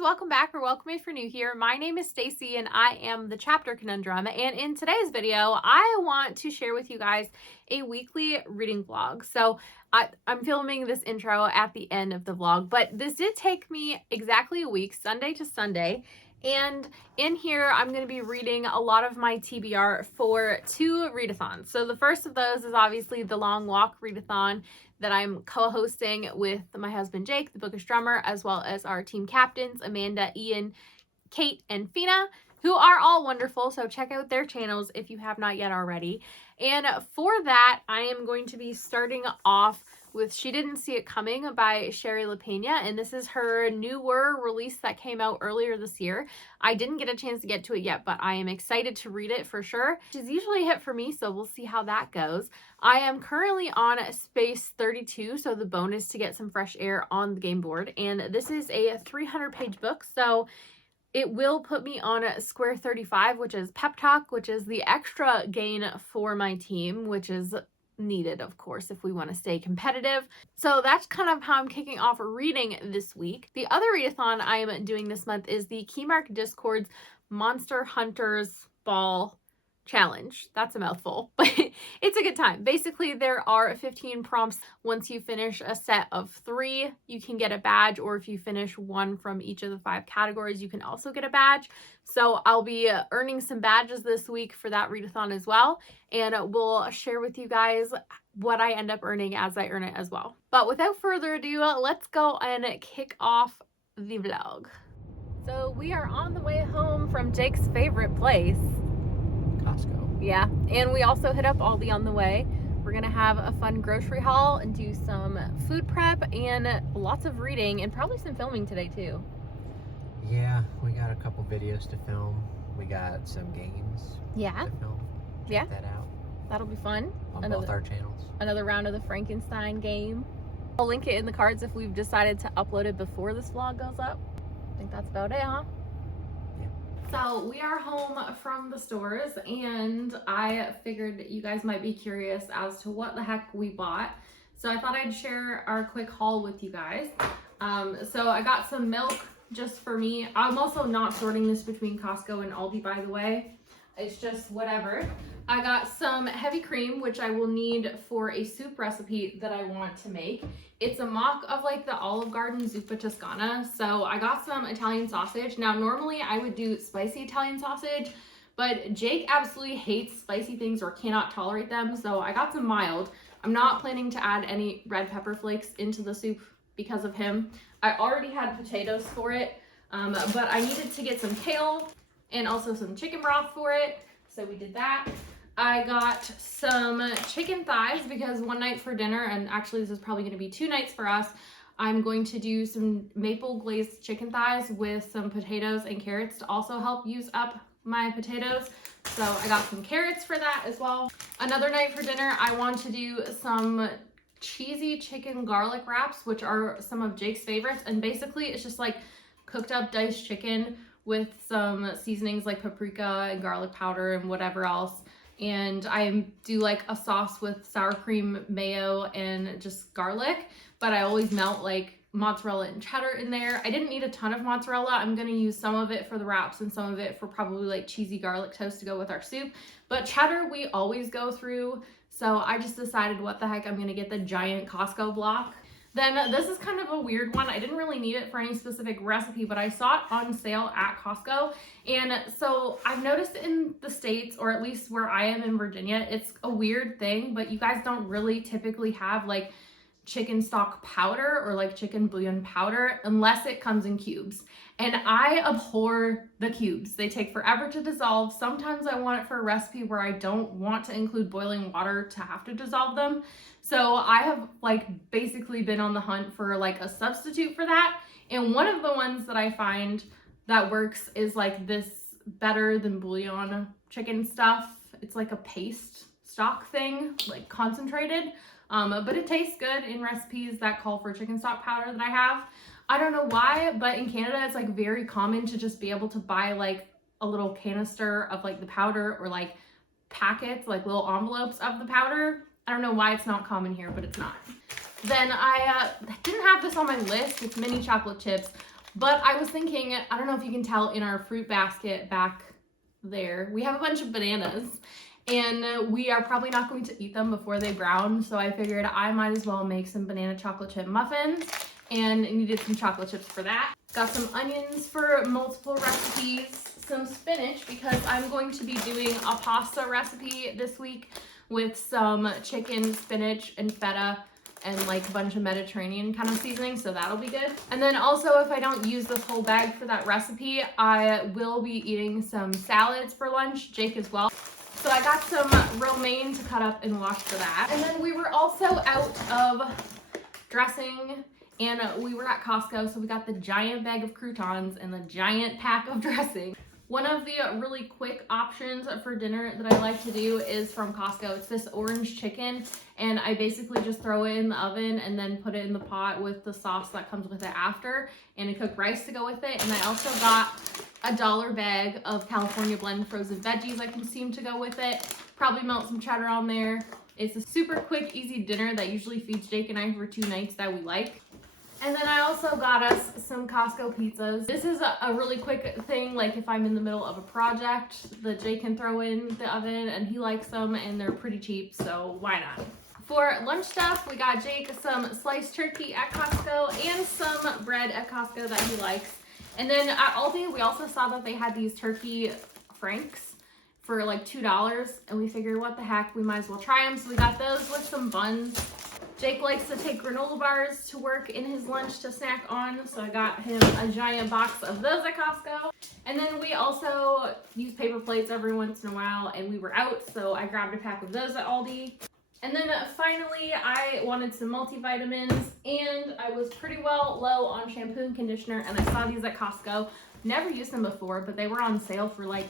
welcome back or welcome if you're new here. My name is Stacy and I am the Chapter Conundrum, and in today's video I want to share with you guys a weekly reading vlog. So I'm filming this intro at the end of the vlog, but this did take me exactly a week, Sunday to Sunday, and in here I'm going to be reading a lot of my TBR for 2 readathons. So the first of those is obviously the Long Walk readathon that I'm co-hosting with my husband Jake, the bookish drummer, as well as our team captains Amanda, Ian, Kate, and Fina, who are all wonderful. So check out their channels if you have not yet already. And for that, I am going to be starting off with She Didn't See It Coming by Sherry LaPena, and this is her newer release that came out earlier this year. I didn't get a chance to get to it yet, but I am excited to read it for sure. She's usually a hit for me, so we'll see how that goes. I am currently on space 32, so the bonus to get some fresh air on the game board, and this is a 300-page book, so it will put me on square 35, which is pep talk, which is the extra gain for my team, which is needed, of course, if we want to stay competitive. So that's kind of how I'm kicking off reading this week. The other readathon I am doing this month is the Keymark Discord's Monster Hunters Ball Challenge. That's a mouthful, but it's a good time. Basically, there are 15 prompts. Once you finish a set of 3, you can get a badge, or if you finish 1 from each of the 5 categories, you can also get a badge. So I'll be earning some badges this week for that readathon as well, and we'll share with you guys what I end up earning as I earn it as well. But without further ado, let's go and kick off the vlog. So we are on the way home from Jake's favorite place, Costco. Yeah, and we also hit up Aldi on the way. We're gonna have a fun grocery haul and do some food prep and lots of reading and probably some filming today too. Yeah, we got a couple videos to film. We got some games to film. Check that out. That'll be fun. On both our channels. Another round of the Frankenstein game. I'll link it in the cards if we've decided to upload it before this vlog goes up. I think that's about it, huh? So we are home from the stores, and I figured you guys might be curious as to what the heck we bought. So I thought I'd share our quick haul with you guys. So I got some milk just for me. I'm also not sorting this between Costco and Aldi, by the way. It's just whatever. I got some heavy cream, which I will need for a soup recipe that I want to make. It's a mock of like the Olive Garden Zuppa Toscana. So I got some Italian sausage. Now, normally I would do spicy Italian sausage, but Jake absolutely hates spicy things or cannot tolerate them. So I got some mild. I'm not planning to add any red pepper flakes into the soup because of him. I already had potatoes for it, but I needed to get some kale and also some chicken broth for it. So we did that. I got some chicken thighs because one night for dinner, and actually this is probably going to be 2 nights for us, I'm going to do some maple glazed chicken thighs with some potatoes and carrots to also help use up my potatoes. So I got some carrots for that as well. Another night for dinner, I want to do some cheesy chicken garlic wraps, which are some of Jake's favorites. And basically it's just like cooked up diced chicken with some seasonings like paprika and garlic powder and whatever else. And I do like a sauce with sour cream, mayo, and just garlic, but I always melt like mozzarella and cheddar in there. I didn't need a ton of mozzarella. I'm gonna use some of it for the wraps and some of it for probably like cheesy garlic toast to go with our soup. But cheddar we always go through, so I just decided what the heck, I'm gonna get the giant Costco block. Then this is kind of a weird one. I didn't really need it for any specific recipe, but I saw it on sale at Costco. And so I've noticed in the States, or at least where I am in Virginia, it's a weird thing, but you guys don't really typically have like chicken stock powder or like chicken bouillon powder unless it comes in cubes. And I abhor the cubes. They take forever to dissolve. Sometimes I want it for a recipe where I don't want to include boiling water to have to dissolve them. So I have like basically been on the hunt for like a substitute for that. And one of the ones that I find that works is like this better than bouillon chicken stuff. It's like a paste stock thing, like concentrated. But it tastes good in recipes that call for chicken stock powder that I have. I don't know why, but in Canada, it's like very common to just be able to buy like a little canister of like the powder or like packets, like little envelopes of the powder. I don't know why it's not common here, but it's not. Then I didn't have this on my list with mini chocolate chips, But I was thinking, I don't know if you can tell in our fruit basket back there, we have a bunch of bananas and we are probably not going to eat them before they brown. So I figured I might as well make some banana chocolate chip muffins and needed some chocolate chips for that. Got some onions for multiple recipes, some spinach because I'm going to be doing a pasta recipe this week with some chicken, spinach, and feta and like a bunch of Mediterranean kind of seasoning, so that'll be good. And then also, if I don't use this whole bag for that recipe, I will be eating some salads for lunch, Jake as well. So I got some romaine to cut up and wash for that. And then we were also out of dressing and we were at Costco, so we got the giant bag of croutons and the giant pack of dressing. One of the really quick options for dinner that I like to do is from Costco. It's this orange chicken, and I basically just throw it in the oven and then put it in the pot with the sauce that comes with it after, and a cooked rice to go with it. And I also got a $1 bag of California blend frozen veggies I can steam to go with it. Probably melt some cheddar on there. It's a super quick, easy dinner that usually feeds Jake and I for 2 nights that we like. And then I also got us some Costco pizzas. This is a really quick thing, like if I'm in the middle of a project that Jake can throw in the oven, and he likes them and they're pretty cheap, so why not? For lunch stuff, we got Jake some sliced turkey at Costco and some bread at Costco that he likes. And then at Aldi, we also saw that they had these turkey franks for like $2, and we figured what the heck, we might as well try them. So we got those with some buns. Jake likes to take granola bars to work in his lunch to snack on, so I got him a giant box of those at Costco. And then we also use paper plates every once in a while, and we were out, so I grabbed a pack of those at Aldi. And then finally, I wanted some multivitamins, and I was pretty well low on shampoo and conditioner, and I saw these at Costco. Never used them before, but they were on sale for like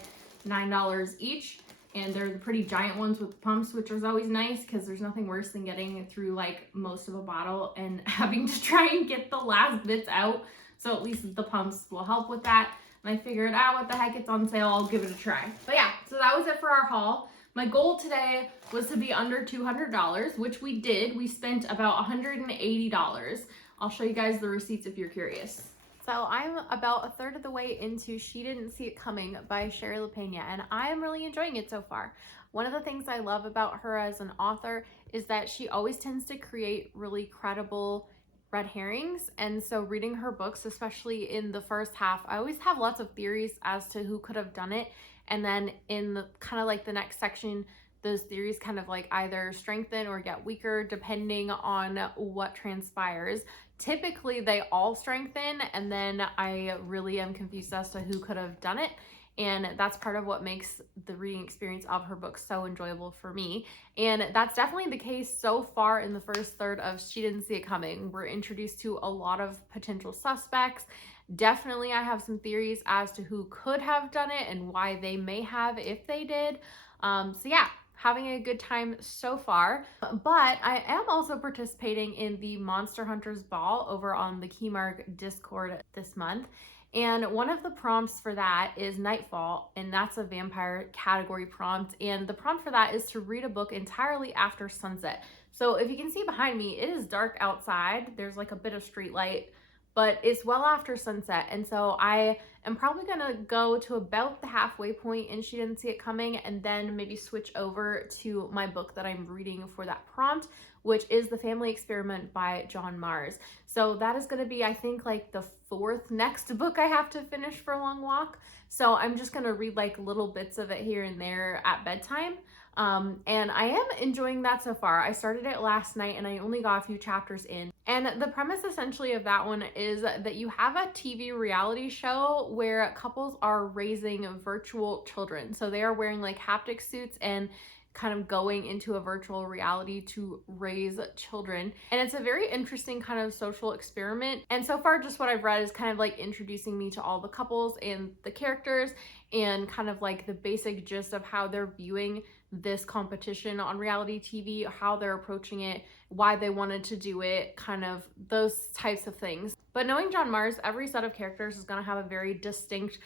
$9 each. And they're the pretty giant ones with pumps, which is always nice because there's nothing worse than getting through like most of a bottle and having to try and get the last bits out. So at least the pumps will help with that. And I figured, what the heck, it's on sale, I'll give it a try. But yeah, so that was it for our haul. My goal today was to be under $200, which we did. We spent about $180. I'll show you guys the receipts if you're curious. So I'm about a third of the way into She Didn't See It Coming by Sherry LaPena, and I am really enjoying it so far. One of the things I love about her as an author is that she always tends to create really credible red herrings, and so reading her books, especially in the first half, I always have lots of theories as to who could have done it, and then in the kind of like the next section, those theories kind of like either strengthen or get weaker depending on what transpires. Typically they all strengthen, and then I really am confused as to who could have done it. And that's part of what makes the reading experience of her book so enjoyable for me. And that's definitely the case so far in the first third of She Didn't See It Coming. We're introduced to a lot of potential suspects. Definitely I have some theories as to who could have done it and why they may have if they did. So yeah, having a good time so far. But I am also participating in the Monster Hunters Ball over on the Keymark Discord this month. And one of the prompts for that is Nightfall, and that's a vampire category prompt. And the prompt for that is to read a book entirely after sunset. So if you can see behind me, it is dark outside. There's like a bit of street light, but it's well after sunset. And so I am probably gonna go to about the halfway point in She Didn't See It Coming, and then maybe switch over to my book that I'm reading for that prompt, which is The Family Experiment by John Mars. So that is gonna be, I think, like the 4th next book I have to finish for Long Walk. So I'm just gonna read like little bits of it here and there at bedtime. And I am enjoying that so far. I started it last night and I only got a few chapters in. And the premise essentially of that one is that you have a TV reality show where couples are raising virtual children. So they are wearing like haptic suits and kind of going into a virtual reality to raise children. And it's a very interesting kind of social experiment. And so far, just what I've read is kind of like introducing me to all the couples and the characters and kind of like the basic gist of how they're viewing this competition on reality TV, how they're approaching it, why they wanted to do it, kind of those types of things. But knowing John Mars, every set of characters is going to have a very distinct,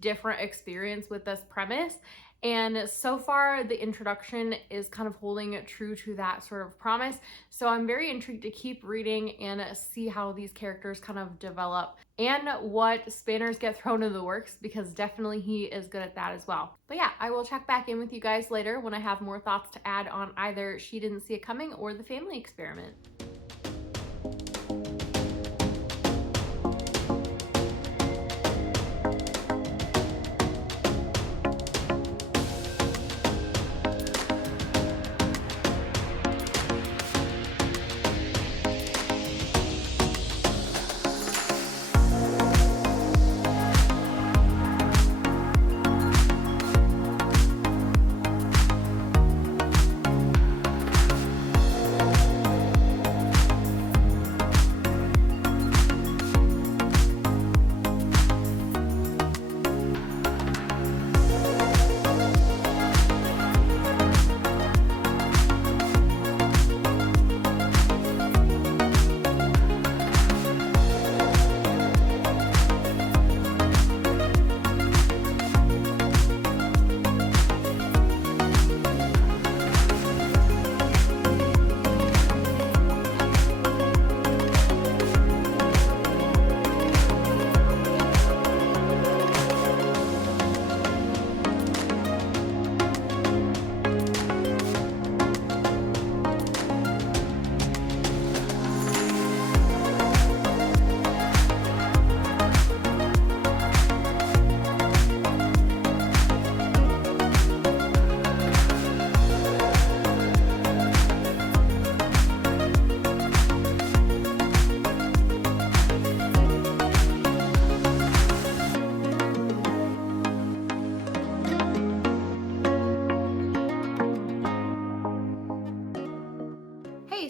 different experience with this premise. And so far, the introduction is kind of holding true to that sort of promise. So I'm very intrigued to keep reading and see how these characters kind of develop. and what spanners get thrown in the works, because definitely he is good at that as well. But yeah, I will check back in with you guys later when I have more thoughts to add on either She Didn't See It Coming or The Family Experiment.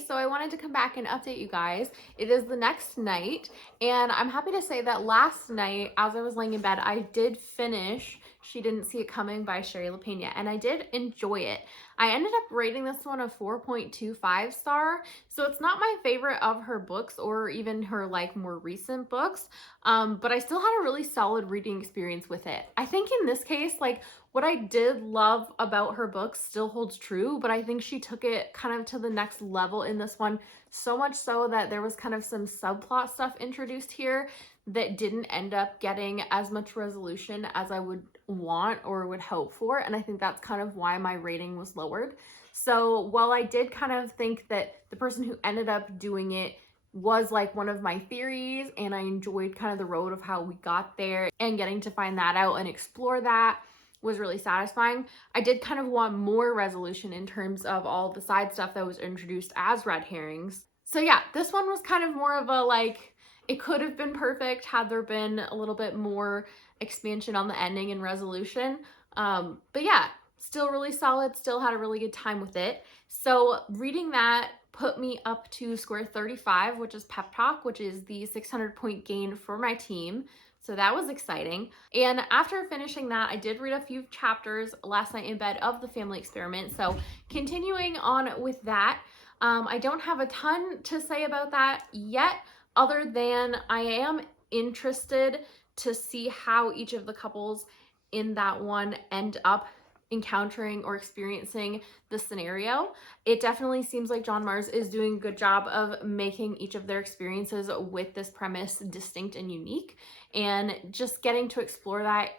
So I wanted to come back and update you guys. It is the next night, and I'm happy to say that last night, as I was laying in bed, I did finish She Didn't See It Coming by Sherry LaPena, and I did enjoy it. I ended up rating this one a 4.25 star, so it's not my favorite of her books or even her like more recent books, but I still had a really solid reading experience with it. I think in this case, like, what I did love about her books still holds true, but I think she took it kind of to the next level in this one, so much so that there was kind of some subplot stuff introduced here that didn't end up getting as much resolution as I would want or would hope for, and I think that's kind of why my rating was lowered. So while I did kind of think that the person who ended up doing it was like one of my theories, and I enjoyed kind of the road of how we got there and getting to find that out and explore that was really satisfying, I did kind of want more resolution in terms of all the side stuff that was introduced as red herrings. So yeah, this one was kind of more of a like, it could have been perfect had there been a little bit more expansion on the ending and resolution. But yeah, still really solid, still had a really good time with it. So reading that put me up to square 35, which is Pep Talk, which is the 600 point gain for my team. So that was exciting. And after finishing that, I did read a few chapters last night in bed of The Family Experiment. So continuing on with that, I don't have a ton to say about that yet, other than I am interested to see how each of the couples in that one end up encountering or experiencing the scenario. It definitely seems like John Marrs is doing a good job of making each of their experiences with this premise distinct and unique, and just getting to explore that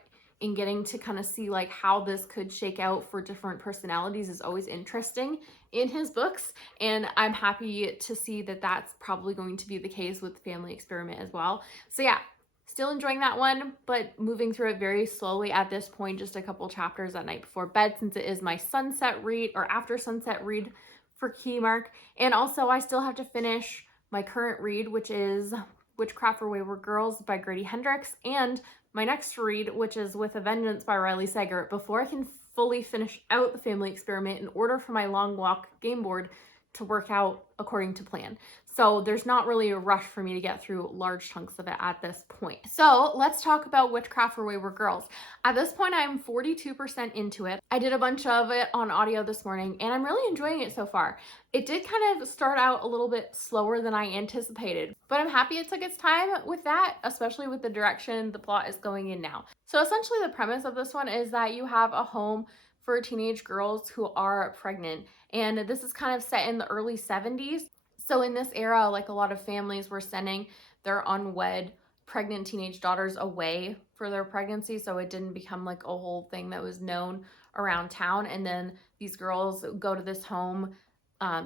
and getting to kind of see like how this could shake out for different personalities is always interesting in his books, and I'm happy to see that that's probably going to be the case with Family Experiment as well. So yeah, still enjoying that one, but moving through it very slowly at this point, just a couple chapters at night before bed, since it is my sunset read or after sunset read for Keymark. And also I still have to finish my current read, which is Witchcraft for Wayward Girls by Grady Hendrix, and my next read, which is With a Vengeance by Riley Sager, before I can fully finish out The Family Experiment in order for my long walk game board to work out according to plan. So there's not really a rush for me to get through large chunks of it at this point. So let's talk about Witchcraft for Wayward Girls. At this point, I'm 42% into it. I did a bunch of it on audio this morning, and I'm really enjoying it so far. It did kind of start out a little bit slower than I anticipated, but I'm happy it took its time with that, especially with the direction the plot is going in now. So essentially the premise of this one is that you have a home for teenage girls who are pregnant, and this is kind of set in the early 70s. So in this era, like, a lot of families were sending their unwed pregnant teenage daughters away for their pregnancy, so it didn't become like a whole thing that was known around town. And then these girls go to this home,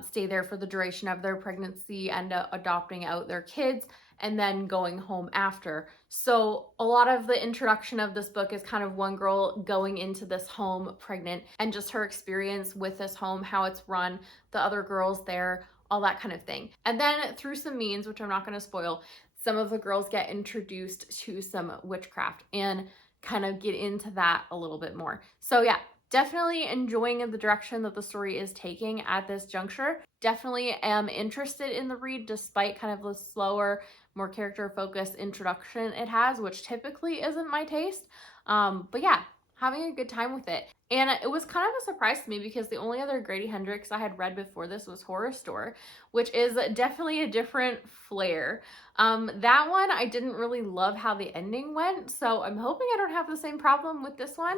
stay there for the duration of their pregnancy, end up adopting out their kids, and then going home after. So a lot of the introduction of this book is kind of one girl going into this home pregnant and just her experience with this home, how it's run, the other girls there, all that kind of thing. And then through some means, which I'm not going to spoil, some of the girls get introduced to some witchcraft and kind of get into that a little bit more. So yeah, definitely enjoying the direction that the story is taking at this juncture. Definitely am interested in the read despite kind of the slower, more character-focused introduction it has, which typically isn't my taste. But yeah, having a good time with it. And it was kind of a surprise to me because the only other Grady Hendrix I had read before this was Horror Store, which is definitely a different flair. That one, I didn't really love how the ending went, so I'm hoping I don't have the same problem with this one.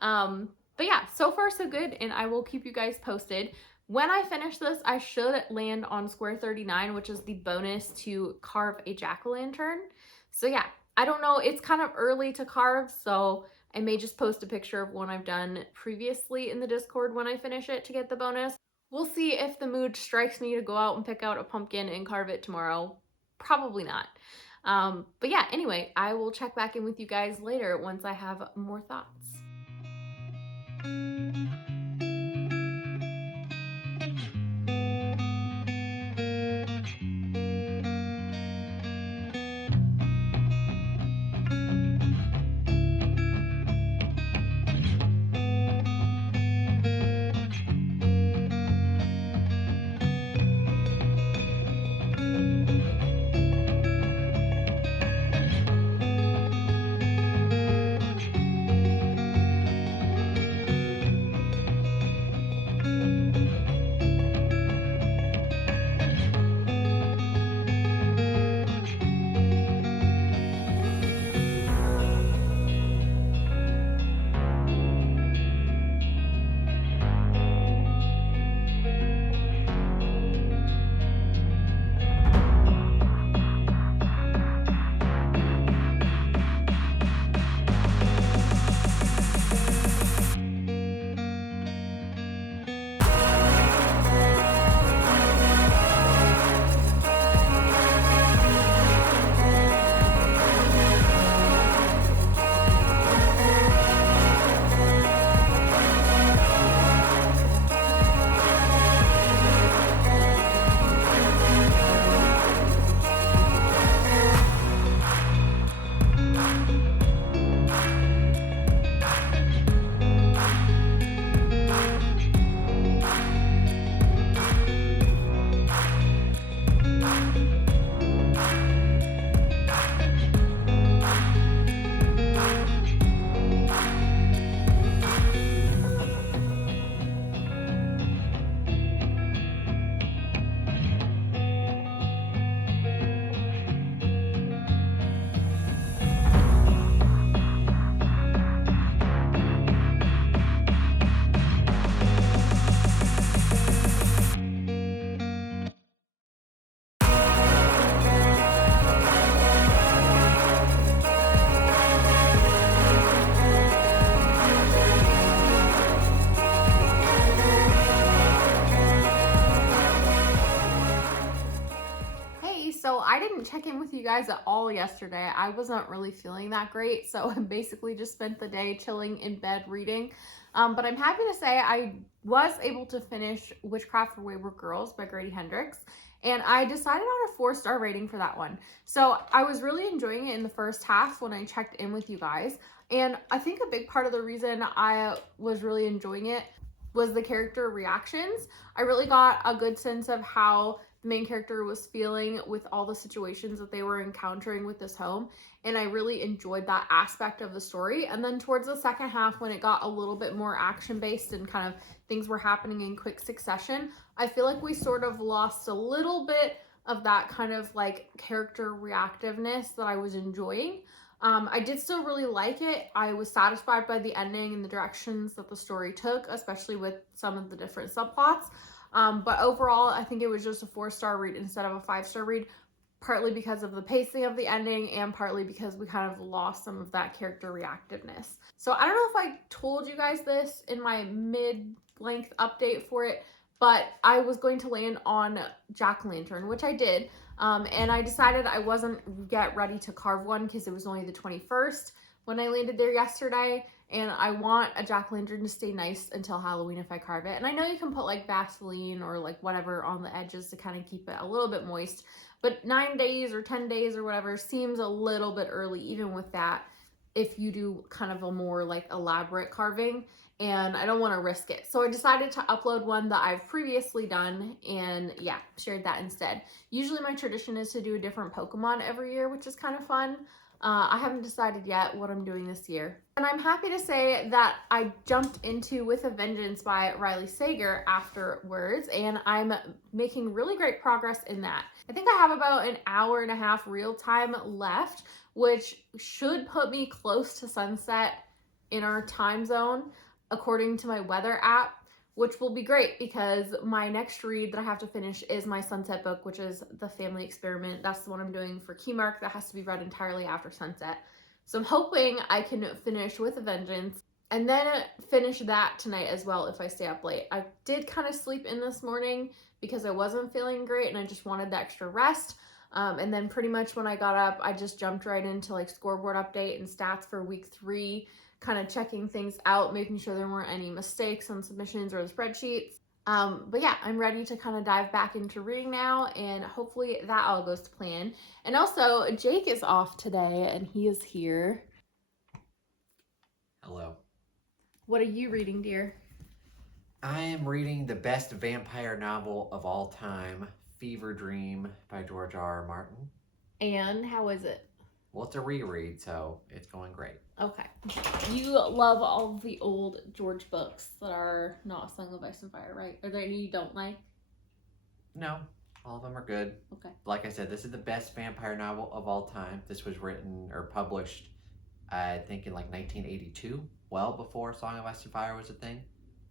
But yeah, so far so good, and I will keep you guys posted. When I finish this, I should land on square 39, which is the bonus to carve a jack-o'-lantern. So yeah, I don't know, it's kind of early to carve, so I may just post a picture of one I've done previously in the Discord when I finish it to get the bonus. We'll see if the mood strikes me to go out and pick out a pumpkin and carve it tomorrow. Probably not. But yeah, anyway, I will check back in with you guys later once I have more thoughts. So I didn't check in with you guys at all yesterday. I wasn't really feeling that great, so I basically just spent the day chilling in bed reading. But I'm happy to say I was able to finish Witchcraft for Wayward Girls by Grady Hendrix, and I decided on a 4-star rating for that one. So I was really enjoying it in the first half when I checked in with you guys, and I think a big part of the reason I was really enjoying it was the character reactions. I really got a good sense of how the main character was feeling with all the situations that they were encountering with this home, and I really enjoyed that aspect of the story. And then towards the second half, when it got a little bit more action-based and kind of things were happening in quick succession, I feel like we sort of lost a little bit of that kind of like character reactiveness that I was enjoying. I did still really like it. I was satisfied by the ending and the directions that the story took, especially with some of the different subplots. But overall, I think it was just a 4-star read instead of a 5-star read. partly because of the pacing of the ending and partly because we kind of lost some of that character reactiveness. So I don't know if I told you guys this in my mid-length update for it, but I was going to land on jack-o'-lantern, which I did, and I decided I wasn't yet ready to carve one because it was only the 21st when I landed there yesterday, and I want a jack-o'-lantern to stay nice until Halloween if I carve it. And I know you can put like Vaseline or like whatever on the edges to kind of keep it a little bit moist, but 9 days or 10 days or whatever seems a little bit early even with that if you do kind of a more like elaborate carving, and I don't want to risk it. So I decided to upload one that I've previously done and yeah, shared that instead. Usually my tradition is to do a different Pokemon every year, which is kind of fun. I haven't decided yet what I'm doing this year. And I'm happy to say that I jumped into With a Vengeance by Riley Sager afterwards, and I'm making really great progress in that. I think I have about an hour and a half real time left, which should put me close to sunset in our time zone, according to my weather app, which will be great because my next read that I have to finish is my sunset book, which is The Family Experiment. That's the one I'm doing for Keymark that has to be read entirely after sunset. So I'm hoping I can finish With a Vengeance and then finish that tonight as well if I stay up late. I did kind of sleep in this morning because I wasn't feeling great and I just wanted the extra rest. And then pretty much when I got up, I just jumped right into like scoreboard update and stats for week 3, kind of checking things out, making sure there weren't any mistakes on submissions or the spreadsheets. But yeah, I'm ready to kind of dive back into reading now, and hopefully that all goes to plan. And also, Jake is off today, and he is here. Hello. What are you reading, dear? I am reading the best vampire novel of all time, Fever Dream by George R.R. Martin. And how is it? Well, it's a reread, so it's going great. Okay. You love all of the old George books that are not Song of Ice and Fire, right? Are there any you don't like? No, all of them are good. Okay. Like I said, this is the best vampire novel of all time. This was written or published, I think, in like 1982, well before Song of Ice and Fire was a thing.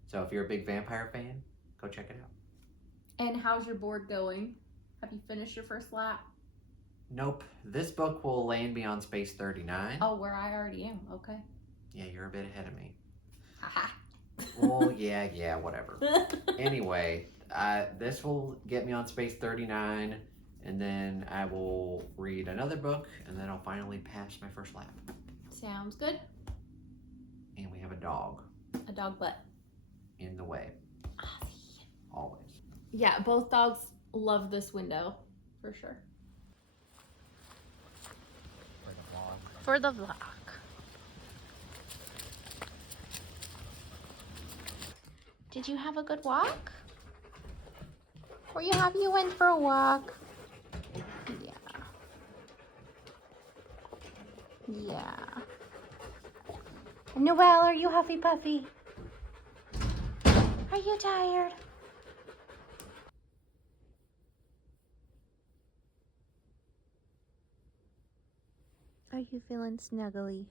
So if you're a big vampire fan, go check it out. And how's your board going? Have you finished your first lap? Nope. This book will land me on space 39. Oh, where I already am. Okay. Yeah, you're a bit ahead of me. Haha. Well, yeah, whatever. Anyway, this will get me on space 39, and then I will read another book, and then I'll finally pass my first lap. Sounds good. And we have a dog. A dog butt. In the way. Ozzy. Always. Yeah, both dogs love this window, for sure. For the vlog. Did you have a good walk? Were you happy you went for a walk? Yeah. Yeah. Noelle, are you huffy puffy? Are you tired? Are you feeling snuggly?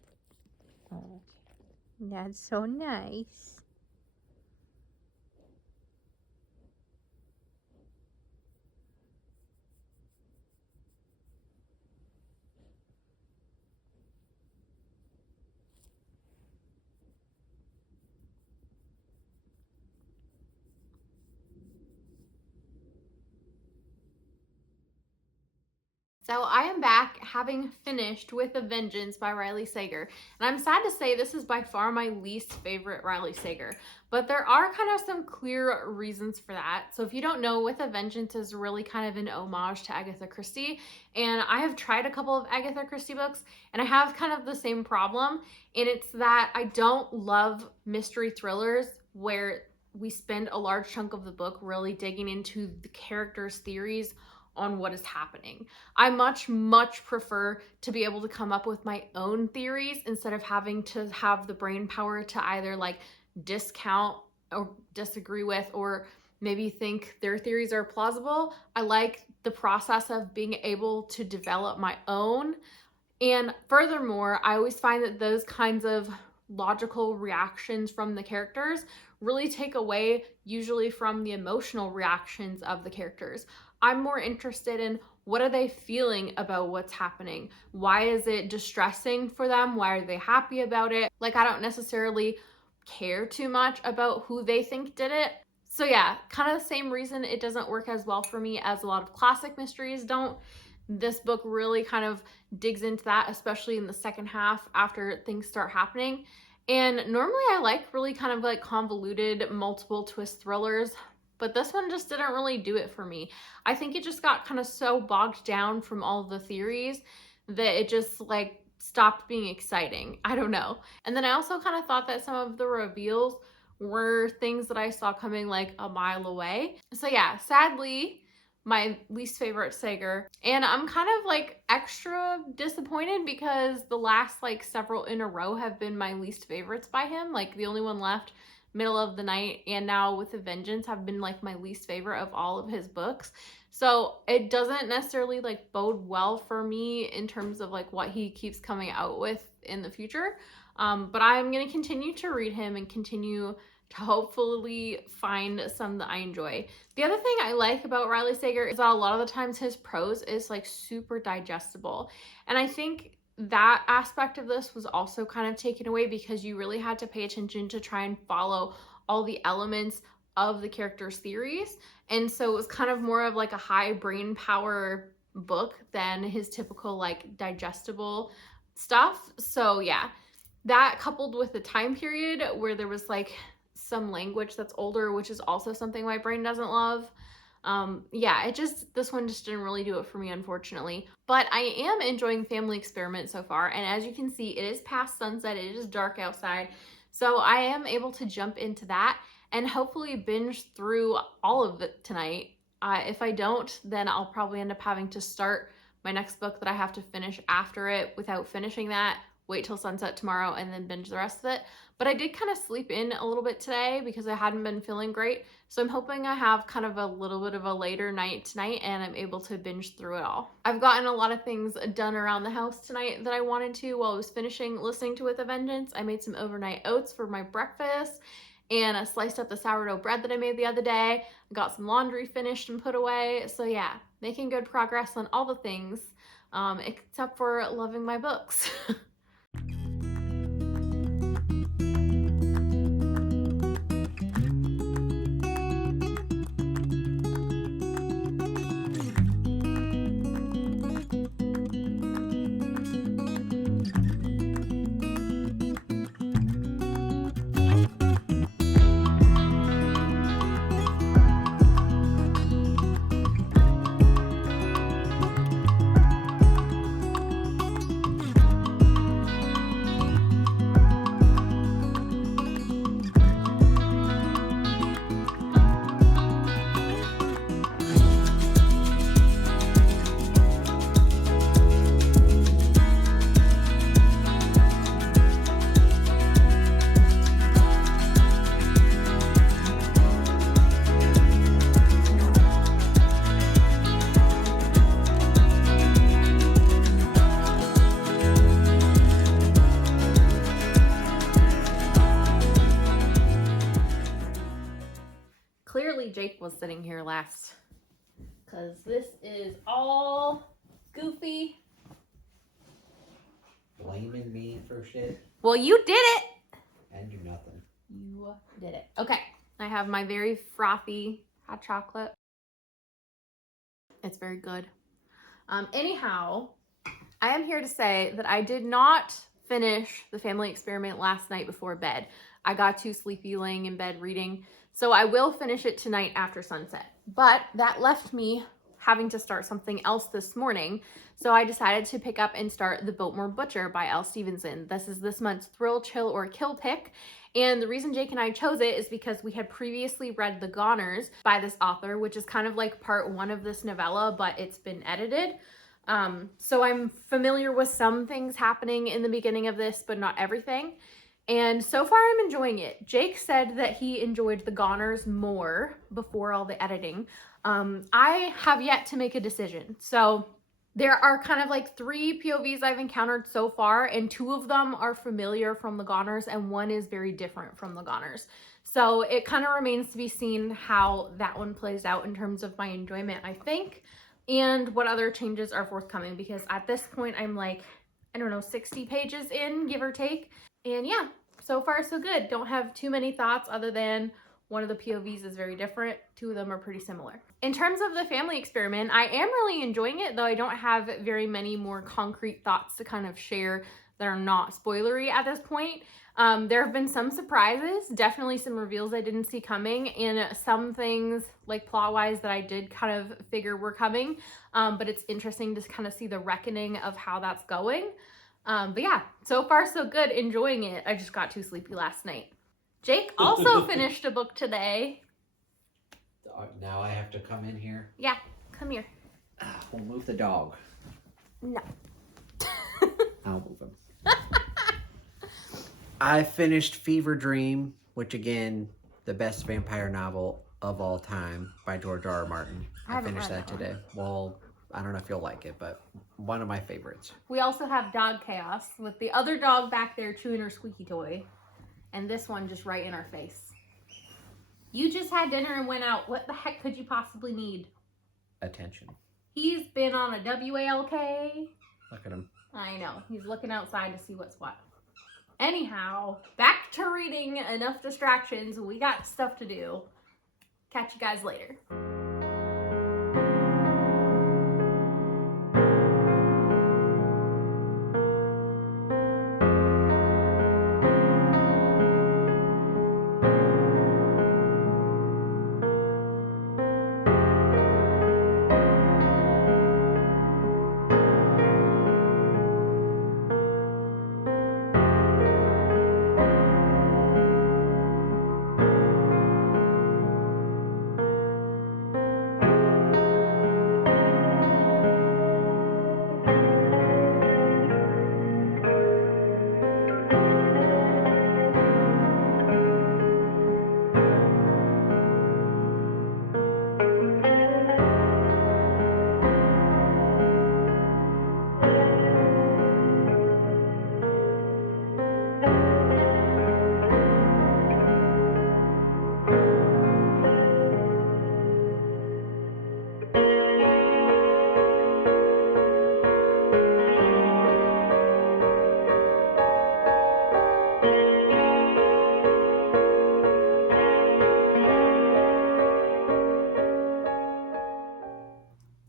Oh, that's so nice. So I am back having finished With a Vengeance by Riley Sager. And I'm sad to say this is by far my least favorite Riley Sager. But there are kind of some clear reasons for that. So if you don't know, With a Vengeance is really kind of an homage to Agatha Christie. And I have tried a couple of Agatha Christie books and I have kind of the same problem. And it's that I don't love mystery thrillers where we spend a large chunk of the book really digging into the characters' theories on what is happening. I much prefer to be able to come up with my own theories instead of having to have the brain power to either like discount or disagree with or maybe think their theories are plausible. I like the process of being able to develop my own. And furthermore, I always find that those kinds of logical reactions from the characters really take away usually from the emotional reactions of the characters. I'm more interested in What are they feeling about what's happening? Why is it distressing for them? Why are they happy about it? Like, I don't necessarily care too much about who they think did it. So yeah, kind of the same reason it doesn't work as well for me as a lot of classic mysteries don't. This book really kind of digs into that, especially in the second half after things start happening. And normally I like really kind of like convoluted multiple twist thrillers, but this one just didn't really do it for me. I think it just got kind of so bogged down from all the theories that it just like stopped being exciting. I don't know. And then I also kind of thought that some of the reveals were things that I saw coming like a mile away. So yeah, sadly, my least favorite Sager. And I'm kind of like extra disappointed because the last like several in a row have been my least favorites by him. Like the only one left, Middle of the Night, and now With a Vengeance have been like my least favorite of all of his books. So it doesn't necessarily like bode well for me in terms of like what he keeps coming out with in the future. But I'm going to continue to read him and continue to hopefully find some that I enjoy. The other thing I like about Riley Sager is that a lot of the times his prose is like super digestible. And I think that aspect of this was also kind of taken away because you really had to pay attention to try and follow all the elements of the character's theories. And so it was kind of more of like a high brain power book than his typical like digestible stuff. So yeah, that coupled with the time period where there was like some language that's older, which is also something my brain doesn't love. Yeah, this one just didn't really do it for me, unfortunately. But I am enjoying Family Experiment so far, and as you can see, it is past sunset, it is dark outside, so I am able to jump into that and hopefully binge through all of it tonight. If I don't, then I'll probably end up having to start my next book that I have to finish after it without finishing that, wait till sunset tomorrow, and then binge the rest of it. But I did kind of sleep in a little bit today because I hadn't been feeling great. So I'm hoping I have kind of a little bit of a later night tonight and I'm able to binge through it all. I've gotten a lot of things done around the house tonight that I wanted to while I was finishing listening to With a Vengeance. I made some overnight oats for my breakfast, and I sliced up the sourdough bread that I made the other day. I got some laundry finished and put away. So yeah, making good progress on all the things, except for loving my books. Clearly Jake was sitting here last because this is all goofy. Blaming me for shit. Well, you did it. I didn't do nothing. You did it. Okay, I have my very frothy hot chocolate. It's very good. Anyhow, I am here to say that I did not finish the Family Experiment last night before bed. I got too sleepy laying in bed reading, so I will finish it tonight after sunset. But that left me having to start something else this morning, so I decided to pick up and start The Biltmore Butcher by Elle Stevenson. This is this month's Thrill, Chill, or Kill pick, and the reason Jake and I chose it is because we had previously read The Goners by this author, which is kind of like part one of this novella, but it's been edited. So I'm familiar with some things happening in the beginning of this, but not everything. And so far I'm enjoying it. Jake said that he enjoyed The Goners more before all the editing. I have yet to make a decision. So there are kind of like 3 POVs I've encountered so far, and 2 of them are familiar from The Goners and 1 is very different from The Goners. So it kind of remains to be seen how that one plays out in terms of my enjoyment, I think. and what other changes are forthcoming, because at this point I'm like, I don't know, 60 pages in, give or take. And yeah, so far so good. Don't have too many thoughts other than one of the POVs is very different. Two of them are pretty similar. In terms of the family experiment, I am really enjoying it, though I don't have very many more concrete thoughts to kind of share that are not spoilery at this point. There have been some surprises, definitely some reveals I didn't see coming, and some things like plot-wise that I did kind of figure were coming. But it's interesting to kind of see the reckoning of how that's going. But yeah, so far so good, enjoying it. I just got too sleepy last night. Jake also finished a book today. Now I have to come in here. Yeah, come here. We'll move the dog. No. I'll move him. I finished Fever Dream, which again, the best vampire novel of all time by George R.R. Martin. I finished that today. Well, I don't know if you'll like it, but one of my favorites. We also have Dog Chaos with the other dog back there chewing her squeaky toy. And this one just right in our face. You just had dinner and went out. What the heck could you possibly need? Attention. He's been on a WALK. Look at him. I know. He's looking outside to see what's what. Anyhow, back to reading. Enough distractions. We got stuff to do. Catch you guys later.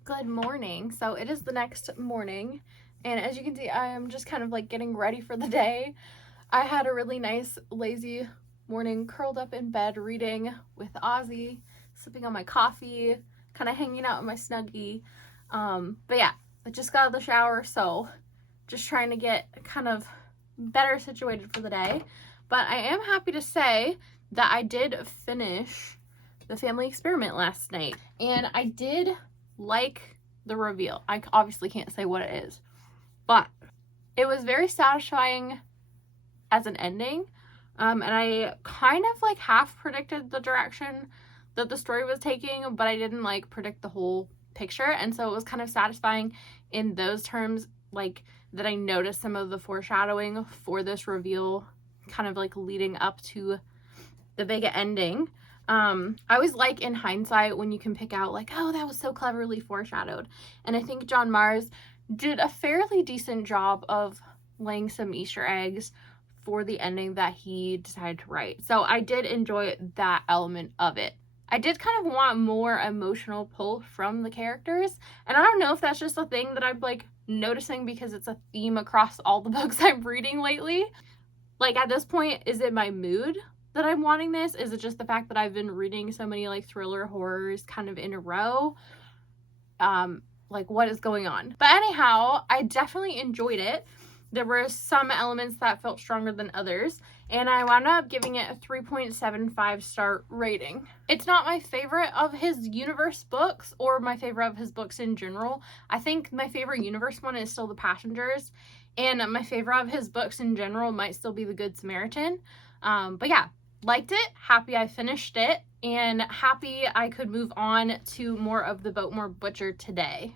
Good morning. So it is the next morning, and as you can see, I am just kind of like getting ready for the day. I had a really nice lazy morning, curled up in bed reading with Ozzy, sipping on my coffee, kind of hanging out in my Snuggie. But yeah, I just got out of the shower, so just trying to get kind of better situated for the day. But I am happy to say that I did finish the family experiment last night, and I did like the reveal. I obviously can't say what it is, but it was very satisfying as an ending. And I kind of like half predicted the direction that the story was taking, but I didn't like predict the whole picture. And so it was kind of satisfying in those terms, like that I noticed some of the foreshadowing for this reveal kind of like leading up to the big ending. I always like in hindsight when you can pick out like, oh, that was so cleverly foreshadowed. And I think John Mars did a fairly decent job of laying some Easter eggs for the ending that he decided to write. So I did enjoy that element of it. I did kind of want more emotional pull from the characters. And I don't know if that's just a thing that I'm like noticing because it's a theme across all the books I'm reading lately. Like at this point, is it my mood that I'm wanting this? Is it just the fact that I've been reading so many like thriller horrors kind of in a row? Like what is going on? But anyhow, I definitely enjoyed it. There were some elements that felt stronger than others, and I wound up giving it a 3.75 star rating. It's not my favorite of his universe books or my favorite of his books in general. I think my favorite universe one is still The Passengers, and my favorite of his books in general might still be The Good Samaritan. But yeah, liked it, happy I finished it, and happy I could move on to more of the Boatmore Butcher today.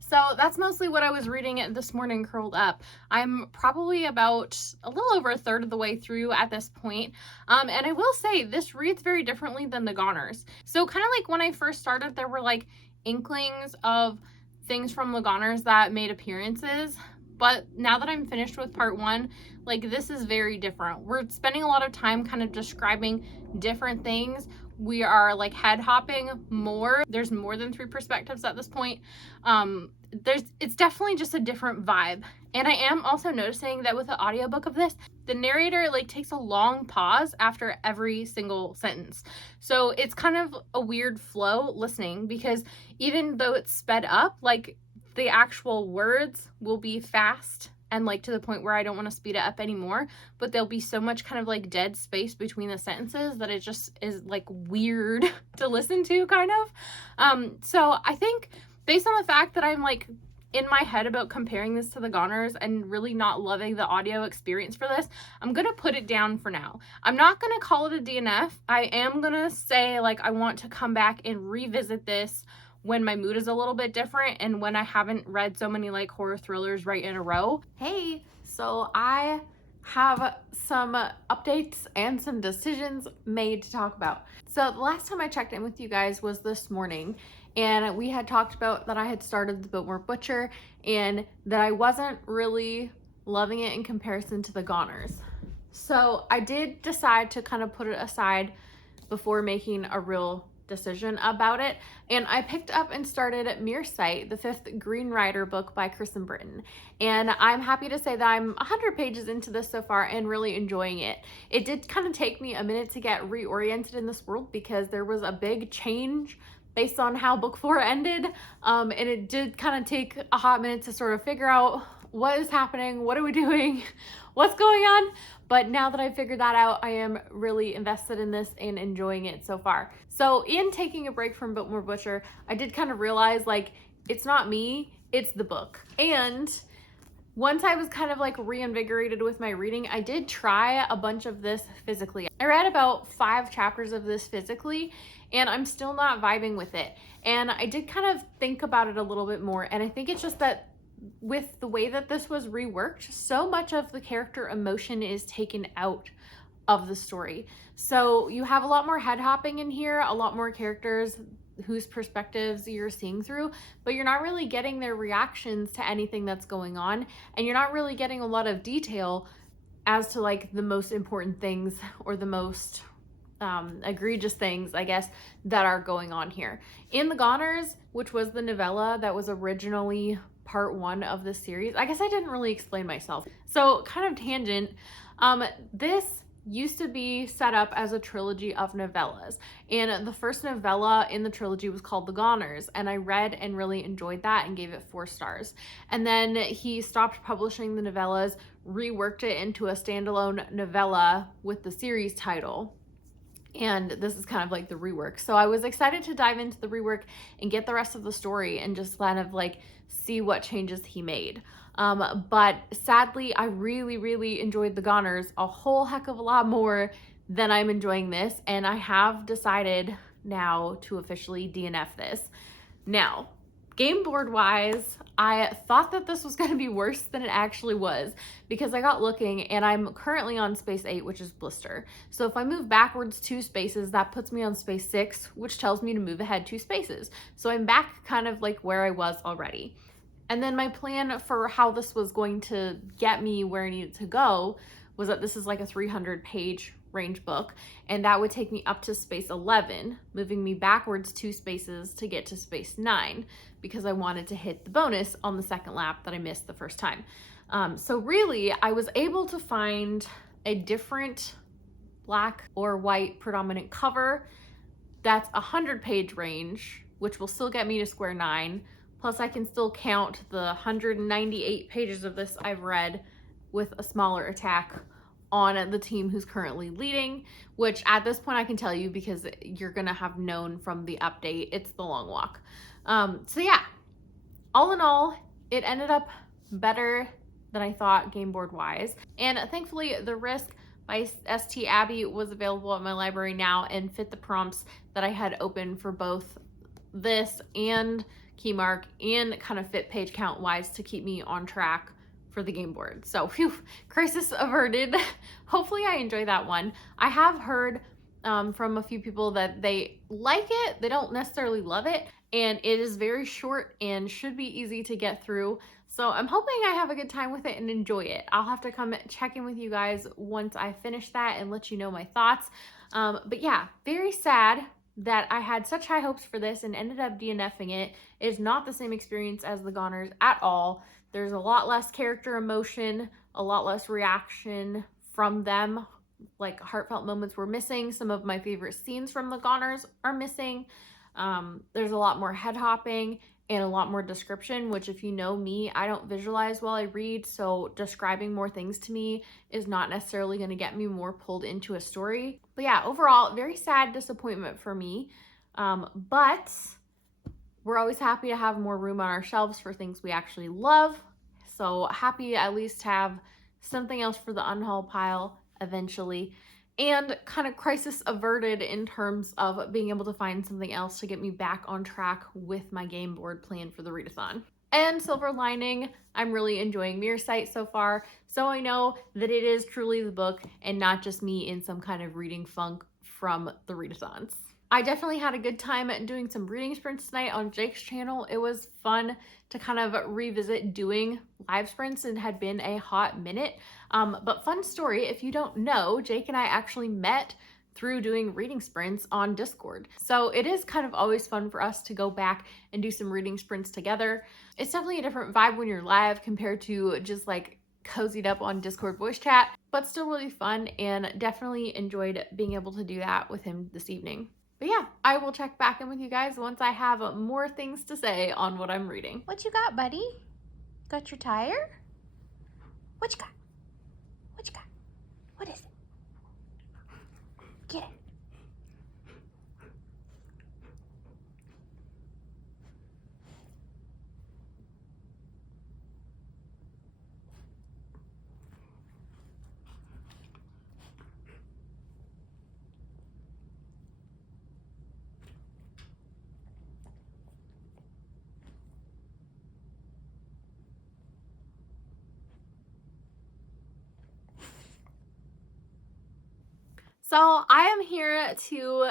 So that's mostly what I was reading this morning curled up. I'm probably about a little over a third of the way through at this point. And I will say this reads very differently than The Goners. So kind of like when I first started, there were like inklings of things from the Goners that made appearances. But now that I'm finished with part 1, like, this is very different. We're spending a lot of time kind of describing different things. We are like head hopping more. There's more than 3 perspectives at this point. It's definitely just a different vibe. And I am also noticing that with the audiobook of this, the narrator like takes a long pause after every single sentence. So it's kind of a weird flow listening, because even though it's sped up, like, the actual words will be fast and like to the point where I don't want to speed it up anymore, but there'll be so much kind of like dead space between the sentences that it just is like weird to listen to, kind of. So I think, based on the fact that I'm like in my head about comparing this to the Goners and really not loving the audio experience for this, I'm gonna put it down for now. I'm not gonna call it a DNF. I am gonna say, like, I want to come back and revisit this when my mood is a little bit different and when I haven't read so many like horror thrillers right in a row. Hey, so I have some updates and some decisions made to talk about. So the last time I checked in with you guys was this morning, and we had talked about that I had started the Biltmore Butcher and that I wasn't really loving it in comparison to the Goners. So I did decide to kind of put it aside before making a real decision about it, and I picked up and started Mere Sight, the 5th Green Rider book by Kristen Britton, and I'm happy to say that I'm 100 pages into this so far and really enjoying it. It did kind of take me a minute to get reoriented in this world because there was a big change based on how book 4 ended, and it did kind of take a hot minute to sort of figure out what is happening, what are we doing, what's going on. But now that I've figured that out, I am really invested in this and enjoying it so far. So in taking a break from Biltmore Butcher, I did kind of realize, like, it's not me, it's the book. And once I was kind of like reinvigorated with my reading, I did try a bunch of this physically. I read about 5 chapters of this physically, and I'm still not vibing with it. And I did kind of think about it a little bit more, and I think it's just that with the way that this was reworked, so much of the character emotion is taken out of the story. So you have a lot more head hopping in here, a lot more characters whose perspectives you're seeing through, but you're not really getting their reactions to anything that's going on, and you're not really getting a lot of detail as to like the most important things or the most egregious things, I guess, that are going on here. In the Goners, which was the novella that was originally part 1 of the series, I guess I didn't really explain myself. So kind of tangent, this used to be set up as a trilogy of novellas, and the first novella in the trilogy was called The Goners, and I read and really enjoyed that and gave it 4 stars. And then he stopped publishing the novellas, reworked it into a standalone novella with the series title, and this is kind of like the rework. So I was excited to dive into the rework and get the rest of the story and just kind of like see what changes he made. But sadly, I really enjoyed the Goners a whole heck of a lot more than I'm enjoying this, and I have decided now to officially DNF this. Now, game board wise, I thought that this was going to be worse than it actually was, because I got looking and I'm currently on space 8, which is blister. So if I move backwards 2 spaces, that puts me on space 6, which tells me to move ahead 2 spaces. So I'm back kind of like where I was already. And then my plan for how this was going to get me where I needed to go was that this is like a 300-page range book, and that would take me up to space 11, moving me backwards 2 spaces to get to space 9, because I wanted to hit the bonus on the second lap that I missed the first time. So really, I was able to find a different black or white predominant cover that's a 100-page range, which will still get me to square 9. Plus I can still count the 198 pages of this I've read with a smaller attack on the team who's currently leading, which at this point I can tell you, because you're gonna have known from the update, it's the long walk. So yeah, all in all, it ended up better than I thought game board wise. And thankfully The Risk by St. Abby was available at my library now and fit the prompts that I had open for both this and Keymark, and kind of fit page count wise to keep me on track for the game board. So phew, crisis averted. Hopefully I enjoy that one. I have heard from a few people that they like it, they don't necessarily love it, and it is very short and should be easy to get through. So I'm hoping I have a good time with it and enjoy it. I'll have to come check in with you guys once I finish that and let you know my thoughts. But yeah, very sad that I had such high hopes for this and ended up DNFing it. It is not the same experience as the Goners at all. There's a lot less character emotion, a lot less reaction from them. Like, heartfelt moments were missing. Some of my favorite scenes from the Goners are missing. There's a lot more head hopping and a lot more description, which, if you know me, I don't visualize while I read, so describing more things to me is not necessarily going to get me more pulled into a story. But yeah, overall, very sad disappointment for me. But we're always happy to have more room on our shelves for things we actually love. So happy at least to have something else for the unhaul pile eventually. And kind of crisis averted in terms of being able to find something else to get me back on track with my game board plan for the readathon. And silver lining, I'm really enjoying Mirror Sight so far, so I know that it is truly the book and not just me in some kind of reading funk from the readathons. I definitely had a good time doing some reading sprints tonight on Jake's channel. It was fun to kind of revisit doing live sprints. It had been a hot minute. But fun story, if you don't know, Jake and I actually met through doing reading sprints on Discord. So it is kind of always fun for us to go back and do some reading sprints together. It's definitely a different vibe when you're live compared to just like cozied up on Discord voice chat, but still really fun, and definitely enjoyed being able to do that with him this evening. But yeah, I will check back in with you guys once I have more things to say on what I'm reading. What you got, buddy? Got your tire? What you got? What you got? What is it? Get it. So I am here to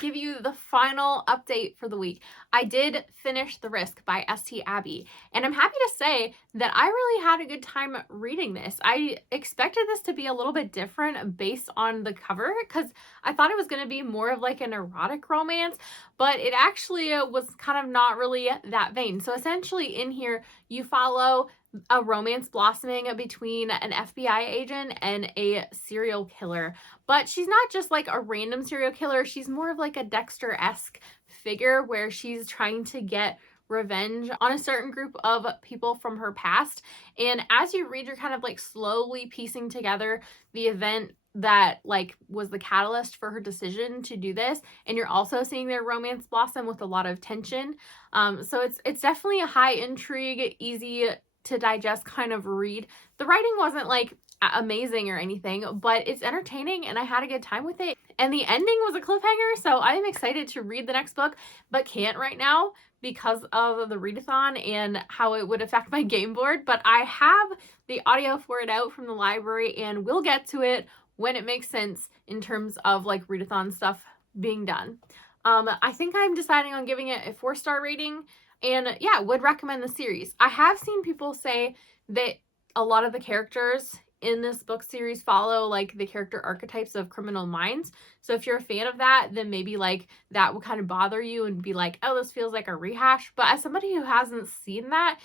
give you the final update for the week. I did finish The Risk by St. Abbey, and I'm happy to say that I really had a good time reading this. I expected this to be a little bit different based on the cover, because I thought it was going to be more of like an erotic romance, but it actually was kind of not really that vein. So essentially in here, you follow a romance blossoming between an FBI agent and a serial killer. But she's not just like a random serial killer. She's more of like a Dexter-esque figure where she's trying to get revenge on a certain group of people from her past. And as you read, you're kind of like slowly piecing together the event that like was the catalyst for her decision to do this, and you're also seeing their romance blossom with a lot of tension. So it's definitely a high intrigue, easy to digest kind of read. The writing wasn't like amazing or anything, but it's entertaining and I had a good time with it. And the ending was a cliffhanger, so I'm excited to read the next book, but can't right now because of the readathon and how it would affect my game board. But I have the audio for it out from the library, and we'll get to it when it makes sense in terms of like readathon stuff being done. I think I'm deciding on giving it a 4-star rating, and yeah, would recommend the series. I have seen people say that a lot of the characters in this book series follow like the character archetypes of Criminal Minds. So if you're a fan of that, then maybe like that will kind of bother you and be like, oh, this feels like a rehash. But as somebody who hasn't seen that,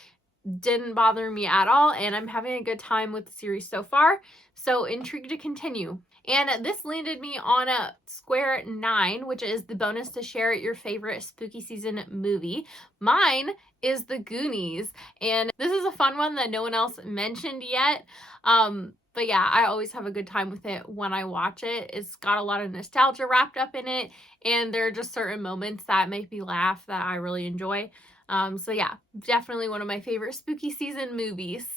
didn't bother me at all, and I'm having a good time with the series so far. So intrigued to continue. And this landed me on a square 9, which is the bonus to share your favorite spooky season movie. Mine is The Goonies, and this is a fun one that no one else mentioned yet. But yeah, I always have a good time with it when I watch it. It's got a lot of nostalgia wrapped up in it, and there are just certain moments that make me laugh that I really enjoy. So yeah, definitely one of my favorite spooky season movies.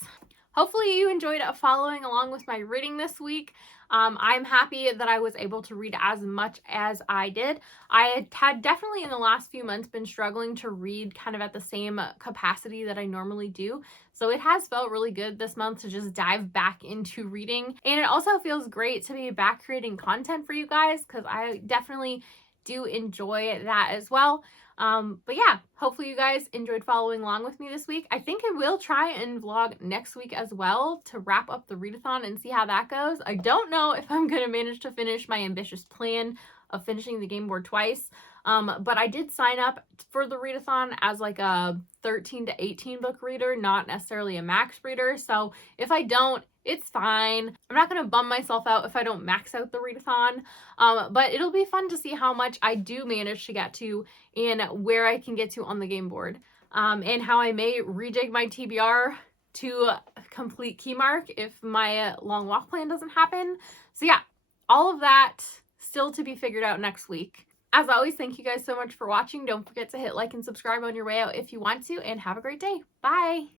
Hopefully you enjoyed following along with my reading this week. I'm happy that I was able to read as much as I did. I had definitely in the last few months been struggling to read kind of at the same capacity that I normally do. So it has felt really good this month to just dive back into reading. And it also feels great to be back creating content for you guys, because I definitely do enjoy that as well. But yeah, hopefully you guys enjoyed following along with me this week. I think I will try and vlog next week as well to wrap up the readathon and see how that goes. I don't know if I'm going to manage to finish my ambitious plan of finishing the game board twice. But I did sign up for the readathon as like a 13 to 18 book reader, not necessarily a max reader. So if I don't, it's fine. I'm not going to bum myself out if I don't max out the readathon. But it'll be fun to see how much I do manage to get to and where I can get to on the game board. And how I may rejig my TBR to complete key mark if my long walk plan doesn't happen. So yeah, all of that still to be figured out next week. As always, thank you guys so much for watching. Don't forget to hit like and subscribe on your way out if you want to, and have a great day. Bye!